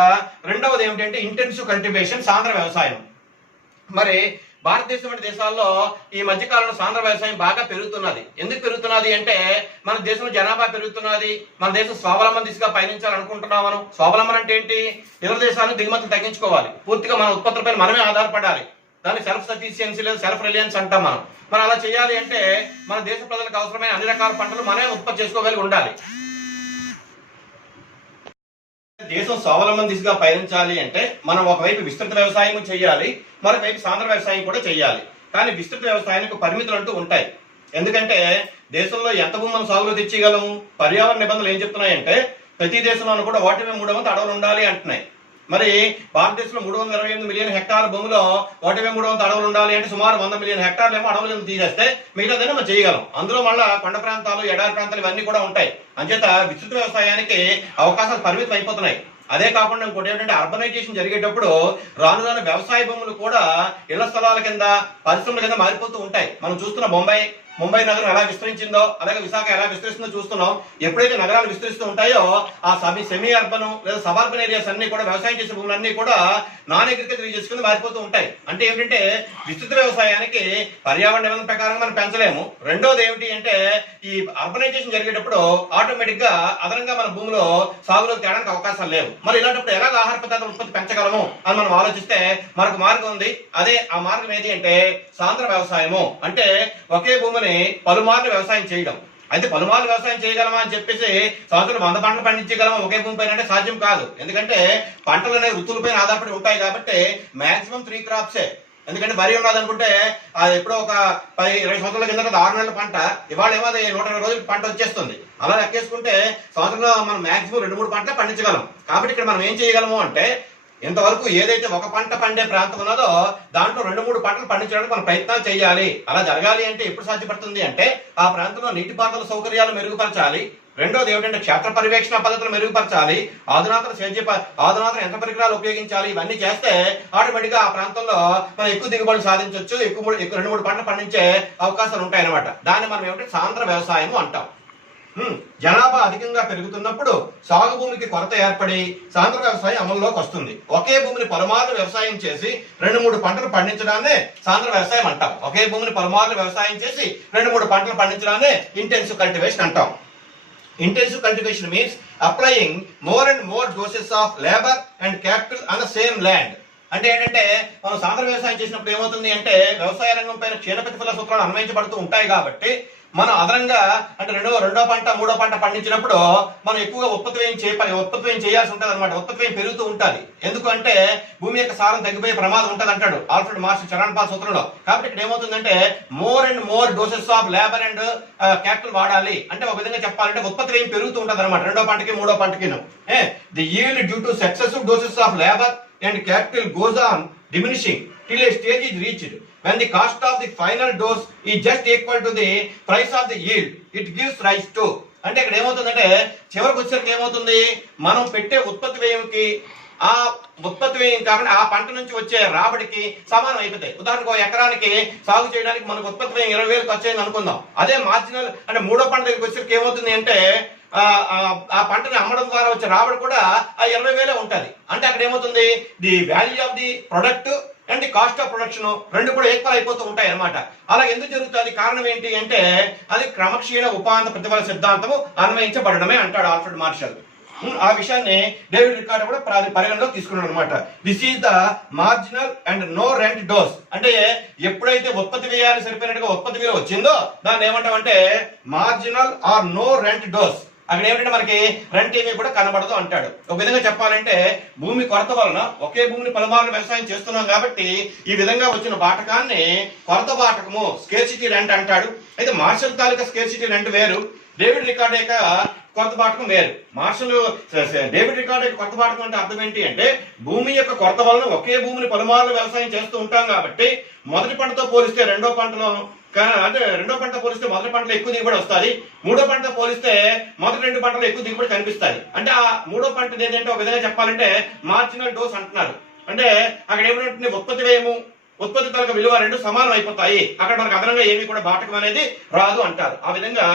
రెండవది ఏమిటంటే ఇంటెన్సివ్ కల్టివేషన్, సాంద్ర వ్యవసాయం. మరి భారతదేశం వంటి దేశాల్లో ఈ మధ్య కాలంలో సాంద్ర వ్యవసాయం బాగా పెరుగుతున్నది. ఎందుకు పెరుగుతున్నది అంటే మన దేశంలో జనాభా పెరుగుతున్నది, మన దేశం స్వావలంబన దిశగా పయనించాలనుకుంటున్నాం. మనం స్వావలంబన అంటే ఏంటి? ఇతర దేశాలను దిగుమతులు తగ్గించుకోవాలి, పూర్తిగా మన ఉత్పత్తులపై మనమే ఆధారపడాలి. దాన్ని సెల్ఫ్ సఫిషియన్సీ లేదా సెల్ఫ్ రిలయన్స్ అంటాం మనం. మనం అలా చేయాలి అంటే మన దేశ ప్రజలకు అవసరమైన అన్ని రకాల పంటలు మనమే ఉత్పత్తి చేసుకోగలిగి ఉండాలి. దేశం స్వావలంబన దిశగా పయనించాలి అంటే మనం ఒకవైపు విస్తృత వ్యవసాయం చేయాలి, మరొకవైపు సాంద్ర వ్యవసాయం కూడా చేయాలి. కానీ విస్తృత వ్యవసాయానికి పరిమితులు అంటూ ఉంటాయి. ఎందుకంటే దేశంలో ఎంత భూమి మనం సాగులో తెచ్చేయగలము? పర్యావరణ నిబంధనలు ఏం చెప్తున్నాయంటే ప్రతి దేశంలోనూ కూడా 1/3 అడవులు ఉండాలి అంటున్నాయి. మరి భారతదేశంలో 328 మిలియన్ హెక్టార్ల భూమిలో 1/3 అడవులు ఉండాలి అంటే సుమారు 100 మిలియన్ హెక్టార్లు ఏమో అడవులను తీసేస్తే మిగతాదైనా మనం చేయగలం. అందులో మళ్ళా కొండ ప్రాంతాలు, ఎడారి ప్రాంతాలు ఇవన్నీ కూడా ఉంటాయి. అంచేత విస్తృత వ్యవసాయానికి అవకాశాలు పరిమితం అయిపోతున్నాయి. అదే కాకుండా ఇంకోటి ఏంటంటే అర్బనైజేషన్ జరిగేటప్పుడు రాను రాను వ్యవసాయ భూములు కూడా ఇళ్ల స్థలాల కింద, పరిశ్రమల కింద మారిపోతూ ఉంటాయి. మనం చూస్తున్న ముంబై నగరం ఎలా విస్తరించిందో, అలాగే విశాఖ ఎలా విస్తరిస్తుందో చూస్తున్నాం. ఎప్పుడైతే నగరాలు విస్తరిస్తూ ఉంటాయో ఆ సెమీ అర్బన్ లేదా సబర్బన్ ఏరియాస్ అన్ని కూడా వ్యవసాయం చేసే భూములన్నీ కూడా నాన్ అగ్రికల్చర్ రీజన్స్ కింద మారిపోతూ ఉంటాయి. అంటే ఏంటంటే విస్తృత వ్యవసాయానికి పర్యావరణ నిబంధన ప్రకారం మనం పెంచలేము. రెండోది ఏమిటి అంటే ఈ అర్బనైజేషన్ జరిగేటప్పుడు ఆటోమేటిక్ గా అదనంగా మన భూమిలో సాగులోకి తేడానికి అవకాశాలు లేవు. మరి ఇలాంటప్పుడు ఎలాగ ఆహార పదార్థాల ఉత్పత్తి పెంచగలము అని మనం ఆలోచిస్తే మనకు మార్గం ఉంది. అదే ఆ మార్గం ఏది అంటే సాంద్ర వ్యవసాయము. అంటే ఒకే భూమిని పలుమార్లు వ్యవసాయం చేయడం. అయితే పలుమార్లు వ్యవసాయం చేయగలమా అని చెప్పేసి సంవత్సరం 100 పంటలు పండించగలమా ఒకే భూమి పైన అంటే సాధ్యం కాదు. ఎందుకంటే పంటలు అనేవి ఋతువులపైన ఆధారపడి ఉంటాయి కాబట్టి మాక్సిమం 3 క్రాప్సే. ఎందుకంటే వరి ఉన్నది అనుకుంటే అది ఎప్పుడో ఒక 10-20 సంవత్సరాల కింద 6 నెలల పంట, ఇవాళ ఏమో 120 రోజులు పంట వచ్చేస్తుంది. అలా లెక్కేసుకుంటే సంవత్సరంలో మనం మాక్సిమం 2-3 పంటలు పండించగలం. కాబట్టి ఇక్కడ మనం ఏం చేయగలము అంటే ఇంతవరకు ఏదైతే ఒక పంట పండే ప్రాంతం ఉన్నదో దాంట్లో 2-3 పంటలు పండించడానికి మనం ప్రయత్నాలు చేయాలి. అలా జరగాలి అంటే ఎప్పుడు సాధ్యపడుతుంది అంటే ఆ ప్రాంతంలో నీటిపారుదల సౌకర్యాలు మెరుగుపరచాలి. రెండోది ఏమిటంటే క్షేత్ర పర్యవేక్షణ పద్ధతులు మెరుగుపరచాలి, ఆధునాతన యంత్ర పరికరాలు ఉపయోగించాలి. ఇవన్నీ చేస్తే ఆటోమేటిక్ గా ఆ ప్రాంతంలో మనం ఎక్కువ దిగుబడులు సాధించవచ్చు, ఎక్కువ 2-3 పంటలు పండించే అవకాశాలు ఉంటాయి అన్నమాట. దాన్ని మనం ఏమిటంటే సాంద్ర వ్యవసాయము అంటాం. జనాభా అధికంగా పెరుగుతున్నప్పుడు సాగు భూమికి కొరత ఏర్పడి సాంద్ర వ్యవసాయం అమల్లోకి వస్తుంది. ఒకే భూమిని పలుమార్లు వ్యవసాయం చేసి 2-3 పంటలు పండించడాన్నే సాంద్ర వ్యవసాయం అంటాం. ఒకే భూమిని పలుమార్లు వ్యవసాయం చేసి 2-3 పంటలు పండించడాన్నే ఇంటెన్సివ్ కల్టివేషన్ అంటాం. Intensive cultivation means applying more and more doses of labor and capital on the same land. అంటే ఏంటంటే మనం సాంద్ర వ్యవసాయం చేసినప్పుడు ఏమవుతుంది అంటే వ్యవసాయ రంగం పైన క్షీణ ప్రతిఫల సూత్రాలు అన్వయించబడుతూ ఉంటాయి కాబట్టి మనం అదనంగా అంటే రెండో పంట, మూడో పంట పండించినప్పుడు మనం ఎక్కువగా ఉత్పత్తి వ్యయం చేయాల్సి ఉంటుంది అనమాట. ఉత్పత్తి వ్యయం పెరుగుతూ ఉంటుంది. ఎందుకంటే భూమి యొక్క సారం తగ్గిపోయే ప్రమాదం ఉంటుంది అంటాడు ఆల్ఫ్రెడ్ మార్షల్ చరణ్ పాల్ సూత్రంలో. కాబట్టి ఇక్కడ ఏమవుతుందంటే more and more doses of labour and capital వాడాలి. అంటే ఒక విధంగా చెప్పాలంటే ఉత్పత్తి వ్యయం పెరుగుతూ ఉంటుంది అనమాట రెండో పంటకి, మూడో పంటకి. The yield due to successive doses of labor and capital goes on diminishing till a stage is reached when the cost of the final dose is just equal to the price of the yield it gives rise to. అంటే ఇక్కడ ఏమవుతుందంటే చివరికి వచ్చేసరికి ఏమవుతుంది, మనం పెట్టే ఉత్పత్తి వ్యయంకి ఆ ఉత్పత్తి వ్యయం కాకుండా ఆ పంట నుంచి వచ్చే రాబడికి సమానం అయిపోతాయి. ఉదాహరణకు ఎకరానికి సాగు చేయడానికి మనకు ఉత్పత్తి వ్యయం 20,000 ఖర్చు అయింది అనుకుందాం. అదే మార్జినల్ అంటే మూడో పంట దగ్గరికి వచ్చేసరికి ఏమవుతుంది అంటే ఆ పంటని అమ్మడం ద్వారా వచ్చే రాబడి కూడా ఆ 20,000 ఉంటుంది. అంటే అక్కడ ఏమవుతుంది, the value of the product and the cost of production రెండు కూడా ఈక్వల్ అయిపోతూ ఉంటాయి అన్నమాట. అలా ఎందుకు జరుగుతుంది, కారణం ఏంటి అంటే అది క్రమక్షీణ ఉపాంత ప్రతిఫల సిద్ధాంతము అన్వయించబడమే అంటాడు ఆల్ఫ్రెడ్ మార్షల్. ఆ విషయాన్ని డేవిడ్ రికార్డ్ కూడా పరిగణలోకి తీసుకున్నాడు అనమాట. This is the marginal and no rent dose. అంటే ఎప్పుడైతే ఉత్పత్తి వ్యయాన్ని సరిపోయినట్టుగా ఉత్పత్తి విలువ వచ్చిందో దాన్ని ఏమంటామంటే marginal or no rent dose. అక్కడ ఏమిటంటే మనకి రెంట్ ఏమీ కూడా కనబడదు అంటాడు. ఒక విధంగా చెప్పాలంటే భూమి కొరత వలన ఒకే భూమిని పలుమార్లు వ్యవసాయం చేస్తున్నాం కాబట్టి ఈ విధంగా వచ్చిన బాటకాన్ని కొరత బాటకము, స్కేర్సిటీ రెంట్ అంటాడు. అయితే మార్షల్ తాలూకా స్కేర్సిటీ రెంట్ వేరు, డేవిడ్ రికార్డ్ యొక్క కొరత బాటకం వేరు. డేవిడ్ రికార్డ్ యొక్క కొరత బాటకం అంటే అర్థం ఏంటి అంటే భూమి యొక్క కొరత వలన ఒకే భూమిని పలుమార్లు వ్యవసాయం చేస్తూ ఉంటాం కాబట్టి మొదటి పంటతో పోలిస్తే రెండో పంటలో మొదటి పంటలో ఎక్కువ దిగుబడి వస్తుంది, మూడో పంటతో పోలిస్తే మొదటి 2 పంటలు ఎక్కువ దిగుబడి కనిపిస్తాయి. అంటే ఆ మూడో పంట ఏంటంటే ఒక విధంగా చెప్పాలంటే మార్జినల్ డోస్ అంటున్నారు. అంటే అక్కడ ఏమిటంటే ఉత్పత్తి వ్యయము, ఉత్పత్తి తాలూకా విలువ 2 సమానం అయిపోతాయి. అక్కడ మనకు అదనంగా ఏమీ కూడా బాటకం అనేది రాదు అంటారు. ఆ విధంగా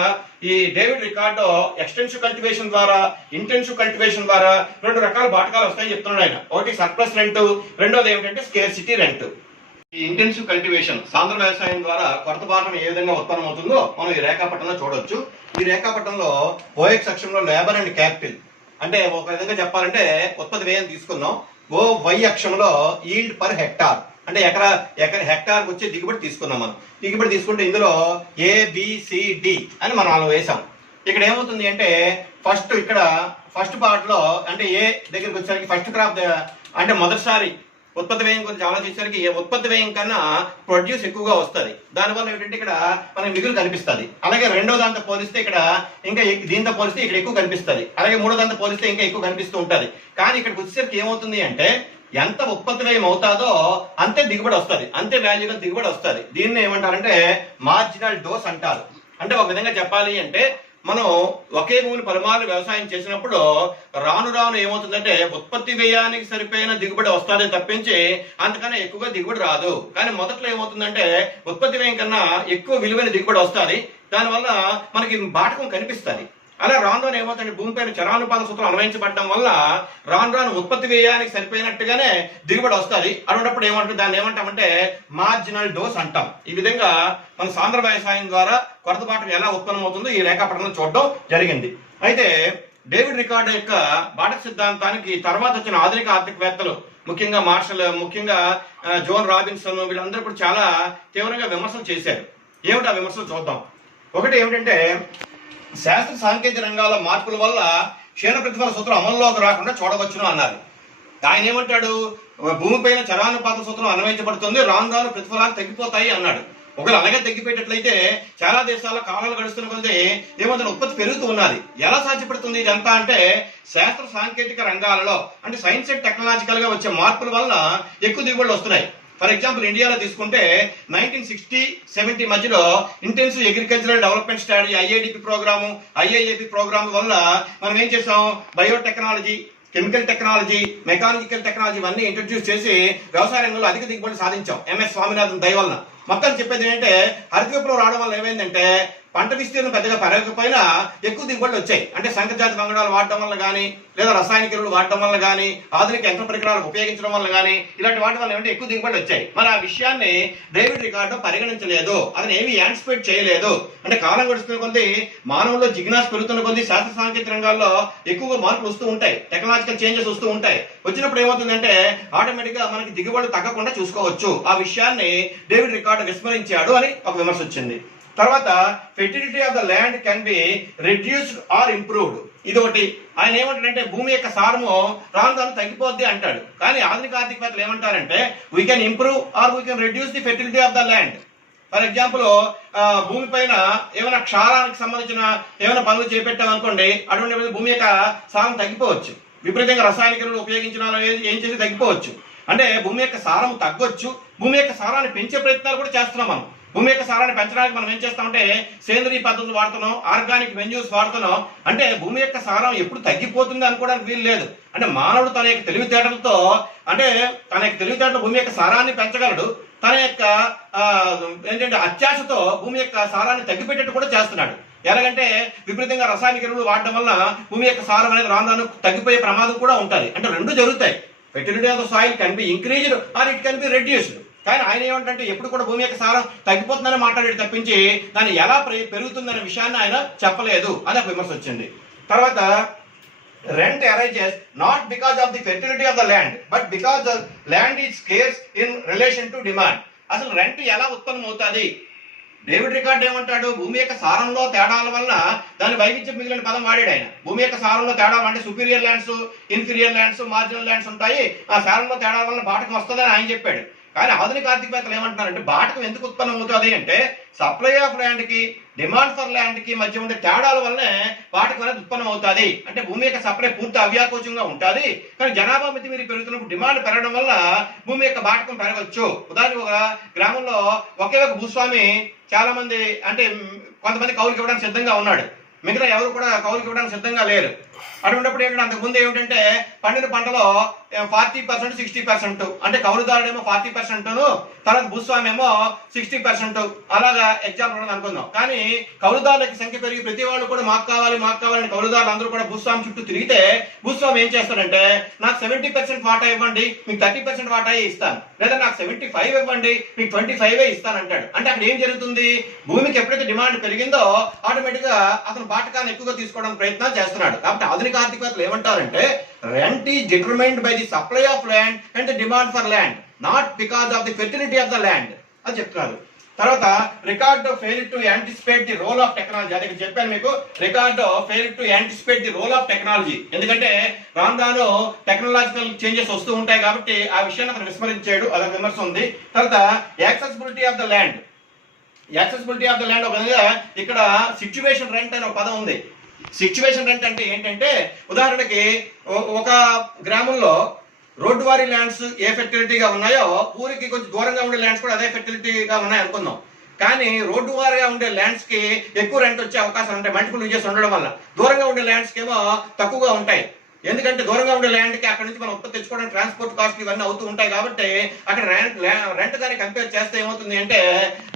ఈ డేవిడ్ రికార్డో ఎక్స్టెన్సివ్ కల్టివేషన్ ద్వారా, ఇంటెన్సివ్ కల్టివేషన్ ద్వారా 2 రకాల బాటకాలు వస్తాయని చెప్తున్నాడు ఆయన. ఒకటి సర్ప్లస్ రెంట్, రెండోది ఏమిటంటే స్కేర్సిటీ రెంట్. ఈ ఇంటెన్సివ్ కల్టివేషన్ సాంద్ర వ్యవసాయం ద్వారా కొరత బాటం ఏ విధంగా ఉత్పన్నం అవుతుందో మనం ఈ రేఖాపటంలో చూడొచ్చు. ఈ రేఖాపటంలో OX అక్షంలో లేబర్ అండ్ క్యాపిటల్, అంటే ఒక విధంగా చెప్పాలంటే ఉత్పత్తి వ్యయం తీసుకున్నాం. Y అక్షంలో ఈల్డ్ పర్ హెక్టార్, అంటే హెక్టార్ వచ్చే దిగుబడి తీసుకున్నాం. మనం దిగుబడి తీసుకుంటే ఇందులో ABCD అని మనం అలా వేసాం. ఇక్కడ ఏమవుతుంది అంటే ఫస్ట్ పార్ట్ లో అంటే ఏ దగ్గరికి వచ్చేసరికి ఫస్ట్ క్రాప్ అంటే మొదటిసారి ఉత్పత్తి వ్యయం గురించి ఆలోచించేసరికి ఉత్పత్తి వ్యయం కన్నా ప్రొడ్యూస్ ఎక్కువగా వస్తుంది. దానివల్ల ఏంటంటే ఇక్కడ మనకి మిగులు కనిపిస్తుంది. అలాగే రెండో దాంతో పోలిస్తే ఇక్కడ ఇంకా దీంతో పోలిస్తే ఇక్కడ ఎక్కువ కనిపిస్తుంది. అలాగే మూడో దాంతో పోలిస్తే ఇంకా ఎక్కువ కనిపిస్తూ ఉంటుంది. కానీ ఇక్కడికి వచ్చేసరికి ఏమవుతుంది అంటే ఎంత ఉత్పత్తి వ్యయం అవుతాదో అంతే దిగుబడి వస్తుంది, అంతే వాల్యూగా దిగుబడి వస్తుంది. దీన్ని ఏమంటారంటే మార్జినల్ డోస్ అంటారు. అంటే ఒక విధంగా చెప్పాలి అంటే మనం ఒకే భూమిని పలుమార్లు వ్యవసాయం చేసినప్పుడు రాను రాను ఏమవుతుందంటే ఉత్పత్తి వ్యయానికి సరిపోయిన దిగుబడి వస్తుంది తప్పించి అంతకన్నా ఎక్కువగా దిగుబడి రాదు. కానీ మొదట్లో ఏమవుతుందంటే ఉత్పత్తి వ్యయం కన్నా ఎక్కువ విలువైన దిగుబడి వస్తుంది. దానివల్ల మనకి బాటకం కనిపిస్తుంది. అలా రాను రాను ఏమవుతుంది, భూమిపైన చరానుపాత సూత్రం అన్వయించబడడం వల్ల రాను రాను ఉత్పత్తి వ్యయానికి సరిపోయినట్టుగానే దిగుబడి వస్తుంది. అన్నప్పుడు దాన్ని ఏమంటామంటే మార్జినల్ డోస్ అంటాం. ఈ విధంగా మన సాంద్ర వ్యవసాయం ద్వారా కొరత బాటకం ఎలా ఉత్పన్నం అవుతుందో ఈ రేఖాపటంలో చూడడం జరిగింది. అయితే డేవిడ్ రికార్డ్ యొక్క బాటక సిద్ధాంతానికి తర్వాత వచ్చిన ఆధునిక ఆర్థికవేత్తలు, ముఖ్యంగా మార్షల్, ముఖ్యంగా జోన్ రాబిన్సన్, వీళ్ళందరూ కూడా చాలా తీవ్రంగా విమర్శలు చేశారు. ఏమిటి ఆ విమర్శలు చూద్దాం. ఒకటి ఏమిటంటే శాస్త్ర సాంకేతిక రంగాల మార్పుల వల్ల క్షీణ ప్రతిఫల సూత్రం అమల్లోకి రాకుండా చూడవచ్చును అన్నారు. ఆయన ఏమంటాడు, భూమిపైన చరానుపాత సూత్రం అన్వయించబడుతుంది, రాను రాను ప్రతిఫలాలు తగ్గిపోతాయి అన్నాడు. ఒకవేళ అలాగే తగ్గిపోయేటట్లయితే చాలా దేశాల కాలాలు గడుస్తున్న కొద్దీ ఏమంటే ఉత్పత్తి పెరుగుతూ ఉన్నది. ఎలా సాధ్యపడుతుంది ఇదంతా అంటే శాస్త్ర సాంకేతిక రంగాలలో అంటే సైన్స్ అండ్ టెక్నాలజికల్ గా వచ్చే మార్పుల వల్ల ఎక్కువ దిగుబడులు వస్తున్నాయి. ఫర్ ఎగ్జాంపుల్ ఇండియాలో తీసుకుంటే 1960-70 మధ్యలో intensive agricultural development strategy IIDP programme, IIAP programme వల్ల మనం ఏం చేసాం, biotechnology, chemical technology, mechanical technology ఇవన్నీ ఇంట్రడ్యూస్ చేసి వ్యవసాయ రంగంలో అధిక దిగుబడి సాధించాం. MS స్వామినాథన్ దయ వలన. మొత్తం చెప్పేది ఏంటంటే హరిత విప్లవం రావడం వల్ల ఏమైందంటే పంట విస్తీర్ణం పెద్దగా పెరగకపోయినా ఎక్కువ దిగుబడులు వచ్చాయి. అంటే సంకరజాతి వంగడాలు వాడటం వల్ల కానీ, లేదా రసాయనిక ఎరువులు వాడటం వల్ల కానీ, ఆధునిక యంత్ర పరికరాలు ఉపయోగించడం వల్ల కానీ, ఇలాంటి వాటి వల్ల ఏమంటే ఎక్కువ దిగుబడులు వచ్చాయి. మరి ఆ విషయాన్ని డేవిడ్ రికార్డో పరిగణించలేదు, అతను ఏమీ యాంటిసిపేట్ చేయలేదు. అంటే కాలం గడుస్తున్న కొద్దీ మానవుల్లో జిజ్ఞాస పెరుగుతున్న కొద్దీ శాస్త్ర సాంకేతిక రంగాల్లో ఎక్కువగా మార్పులు వస్తూ ఉంటాయి, టెక్నాలజికల్ చేంజెస్ వస్తూ ఉంటాయి. వచ్చినప్పుడు ఏమవుతుందంటే ఆటోమేటిక్ గా మనకి దిగుబడులు తగ్గకుండా చూసుకోవచ్చు. ఆ విషయాన్ని డేవిడ్ రికార్డో విస్మరించాడు అని ఒక విమర్శ వచ్చింది. తర్వాత fertility of the land can be reduced or improved, ఇది ఒకటి. ఆయన ఏమంటాడంటే భూమి యొక్క సారము రాను రాను తగ్గిపోద్ది అంటాడు. కానీ ఆధునిక ఆర్థికవేత్తలు ఏమంటారంటే we can improve or we can reduce the fertility of the land. For example భూమి పైన ఏమైనా క్షారానికి సంబంధించిన ఏమైనా పనులు చేపెట్టామనుకోండి, అటువంటి భూమి యొక్క సారం తగ్గిపోవచ్చు. విపరీతంగా రసాయనిక ఎరువులు ఉపయోగించిన ఏం చేసి తగ్గిపోవచ్చు. అంటే భూమి యొక్క సారం తగ్గొచ్చు, భూమి యొక్క సారాన్ని పెంచే ప్రయత్నాలు కూడా చేస్తున్నాం మనం. భూమి యొక్క సారాన్ని పెంచడానికి మనం ఏం చేస్తామంటే సేంద్రీయ పద్ధతులు వాడుతున్నాం, ఆర్గానిక్ వెన్యూస్ వాడుతున్నాం. అంటే భూమి యొక్క సారం ఎప్పుడు తగ్గిపోతుంది అనుకోవడానికి వీలు లేదు. అంటే మానవుడు తన యొక్క తెలివితేటలతో భూమి యొక్క సారాన్ని పెంచగలడు, తన యొక్క ఏంటంటే అత్యాశతో భూమి యొక్క సారాన్ని తగ్గిపెట్టేట్టు కూడా చేస్తున్నాడు. ఎలాగంటే విపరీతంగా రసాయనిక ఎరువులు వాడడం వల్ల భూమి యొక్క సారం అనేది రాను రాను తగ్గిపోయే ప్రమాదం కూడా ఉంటుంది. అంటే రెండు జరుగుతాయి. Fertility of the soil can be increased are it can be reduced. కానీ ఆయన ఏమంటే ఎప్పుడు కూడా భూమి యొక్క సారం తగ్గిపోతుందని మాట్లాడేది తప్పించి దాన్ని ఎలా పెరుగుతుందనే విషయాన్ని ఆయన చెప్పలేదు అని ఒక విమర్శ వచ్చింది. తర్వాత rent arises not because of the fertility of the land but because the land is scarce in relation to demand. అసలు రెంట్ ఎలా ఉత్పన్నం అవుతుంది డేవిడ్ రికార్డ్ ఏమంటాడు, భూమి యొక్క సారంలో తేడాల వల్ల దాని వైవిధ్యం మిగిలిన పదం వాడాడు ఆయన. భూమి యొక్క సారంలో తేడాలు అంటే superior lands, inferior lands, marginal lands ఉంటాయి, ఆ సారంలో తేడాల వల్ల బాటకం వస్తుందని ఆయన చెప్పాడు. కానీ ఆధునిక ఆర్థికవేత్తలు ఏమంటున్నారంటే బాటకం ఎందుకు ఉత్పన్నం అవుతుంది అంటే సప్లై ఆఫ్ ల్యాండ్ కి డిమాండ్ ఫర్ ల్యాండ్ కి మధ్య ఉండే తేడాల వల్లనే బాటకం అనేది ఉత్పన్నం అవుతుంది. అంటే భూమి యొక్క సప్లై పూర్తి అవ్యాకోచంగా ఉంటుంది, కానీ జనాభా మితి మీరు పెరుగుతున్నప్పుడు డిమాండ్ పెరగడం వల్ల భూమి యొక్క బాటకం పెరగచ్చు. ఉదాహరణకు ఒక గ్రామంలో ఒకే ఒక భూస్వామి చాలా మంది అంటే కొంతమంది కౌలుకి ఇవ్వడానికి సిద్ధంగా ఉన్నాడు, మిగతా ఎవరు కూడా కౌలుకి ఇవ్వడానికి సిద్ధంగా లేరు. అటువంటిప్పుడు ఏంటంటే అంతకుముందు ఏమిటంటే పండిన పంటలో 40% 60% అంటే కౌలుదారుడేమో 40%, తర్వాత భూస్వామి ఏమో 60%, అలాగా ఎగ్జాంపుల్ అనుకుందాం. కానీ కౌలుదారులకి సంఖ్య పెరిగి ప్రతి వాళ్ళు కూడా మాకు కావాలని కౌలుదారులు అందరూ కూడా భూస్వామి చుట్టూ తిరిగితే భూస్వామి ఏం చేస్తాడంటే నాకు 70% వాటా ఇవ్వండి, మీకు 30% వాటా ఇస్తాను, లేదా నాకు 75 ఇవ్వండి, మీకు 25 ఇస్తాను అంటాడు. అంటే అక్కడ ఏం జరుగుతుంది, భూమికి ఎప్పుడైతే డిమాండ్ పెరిగిందో ఆటోమేటిక్ గా అతను బాటకాన్ని ఎక్కువగా తీసుకోవడానికి ప్రయత్నం చేస్తున్నాడు. కాబట్టి ఆధునిక ఆర్థికవేత్తలు ఏమంటారంటే rent is determined by the supply of land and the demand for land, not because of the fertility of the land అని చెప్తున్నారు. తర్వాత Ricardo fail to anticipate the role of technology. అది చెప్పాను మీకు, Ricardo fail to anticipate the role of technology. ఎందుకంటే రాను టెక్నాలజికల్ చేంజెస్ వస్తూ ఉంటాయి కాబట్టి ఆ విషయాన్ని అతను విస్మరించాడు, అదొక విమర్శ ఉంది. తర్వాత accessibility of the land. Accessibility of the land ఒక విధంగా ఇక్కడ సిచ్యువేషన్ రెంట్ అనే ఒక పదం ఉంది. సిచ్యువేషన్ రెంట్ అంటే ఏంటంటే ఉదాహరణకి ఒక గ్రామంలో రోడ్డు వారీ ల్యాండ్స్ ఏ ఫెర్టిలిటీగా ఉన్నాయో ఊరికి కొంచెం దూరంగా ఉండే ల్యాండ్స్ కూడా అదే ఫెర్టిలిటీగా ఉన్నాయి అనుకుందాం. కానీ రోడ్డు వారీగా ఉండే ల్యాండ్స్ కి ఎక్కువ రెంట్ వచ్చే అవకాశం ఉంటాయి, మల్టిపుల్ యూజెస్ ఉండడం వల్ల. దూరంగా ఉండే ల్యాండ్స్ కి ఏమో తక్కువగా ఉంటాయి, ఎందుకంటే దూరంగా ఉండే ల్యాండ్ కి అక్కడ నుంచి మనం ఉత్పత్తి తెచ్చుకోవడానికి ట్రాన్స్పోర్ట్ కాస్ట్ ఇవన్నీ అవుతూ ఉంటాయి. కాబట్టి అక్కడ రెంట్ కానీ కంపేర్ చేస్తే ఏమవుతుంది అంటే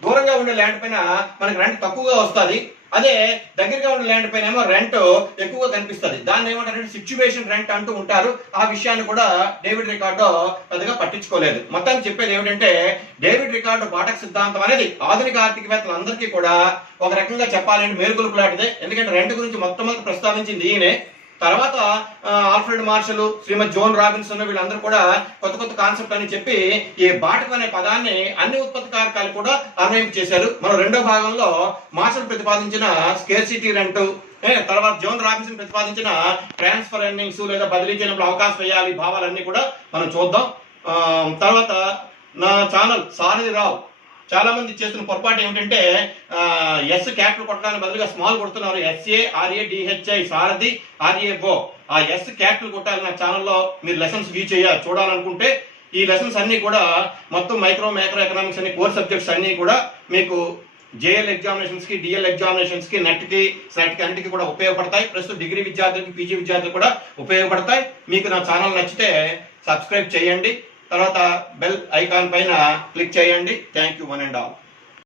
దూరంగా ఉండే ల్యాండ్ పైన మనకి రెంట్ తక్కువగా వస్తుంది, అదే దగ్గరగా ఉండే ల్యాండ్ పైన ఏమో రెంట్ ఎక్కువగా కనిపిస్తుంది. దాన్ని ఏమంటారంటే సిచ్యువేషన్ రెంట్ అంటూ ఉంటారు. ఆ విషయాన్ని కూడా డేవిడ్ రికార్డో పెద్దగా పట్టించుకోలేదు. మొత్తానికి చెప్పేది ఏమిటంటే డేవిడ్ రికార్డో బాటక సిద్ధాంతం అనేది ఆధునిక ఆర్థికవేత్తలందరికీ కూడా ఒక రకంగా చెప్పాలంటే మేలుకొలుపు లాంటిదే. ఎందుకంటే రెంట్ గురించి మొట్టమొదటి ప్రస్తావించింది ఈయనే. తర్వాత ఆల్ఫ్రెడ్ మార్షల్, శ్రీమతి జోన్ రాబిన్సన్ వీళ్ళందరూ కూడా కొత్త కాన్సెప్ట్ అని చెప్పి ఈ బాటకం అనే పదాన్ని అన్ని ఉత్పత్తి కారకాలు కూడా అన్వయింపు చేశారు. మనం రెండో భాగంలో మార్షల్ ప్రతిపాదించిన స్కేర్సిటీ రెంట్, తర్వాత జోన్ రాబిన్సన్ ప్రతిపాదించిన ట్రాన్స్ఫర్ ఎర్నింగ్స్ లేదా బదిలీ చేయడంలో అవకాశం వేయాలి భావాలన్నీ కూడా మనం చూద్దాం. తర్వాత నా ఛానల్ సారథి రావు చాలా మంది చేస్తున్న పొరపాటు ఏమిటంటే ఎస్ క్యాపిటల్ కొట్టడానికి బదులుగా స్మాల్ కొడుతున్నారు. SARADHI సారథి RAO. ఆ ఎస్ క్యాపిటల్ కొట్టాలి. నా ఛానల్లో మీరు లెసన్స్ చూడాలనుకుంటే ఈ లెసన్స్ అన్ని కూడా మొత్తం మైక్రో ఎకనామిక్స్ అన్ని కోర్ సబ్జెక్ట్స్ అన్ని కూడా మీకు JL ఎగ్జామినేషన్స్ కి, DL ఎగ్జామినేషన్స్ కి, నెట్ కి, సెట్ కి అన్నిటికీ కూడా ఉపయోగపడతాయి. ప్రస్తుతం డిగ్రీ విద్యార్థులకి, PG విద్యార్థులకు కూడా ఉపయోగపడతాయి. మీకు నా ఛానల్ నచ్చితే సబ్స్క్రైబ్ చేయండి, తర్వాత బెల్ ఐకాన్ పైన క్లిక్ చేయండి. Thank you one and all.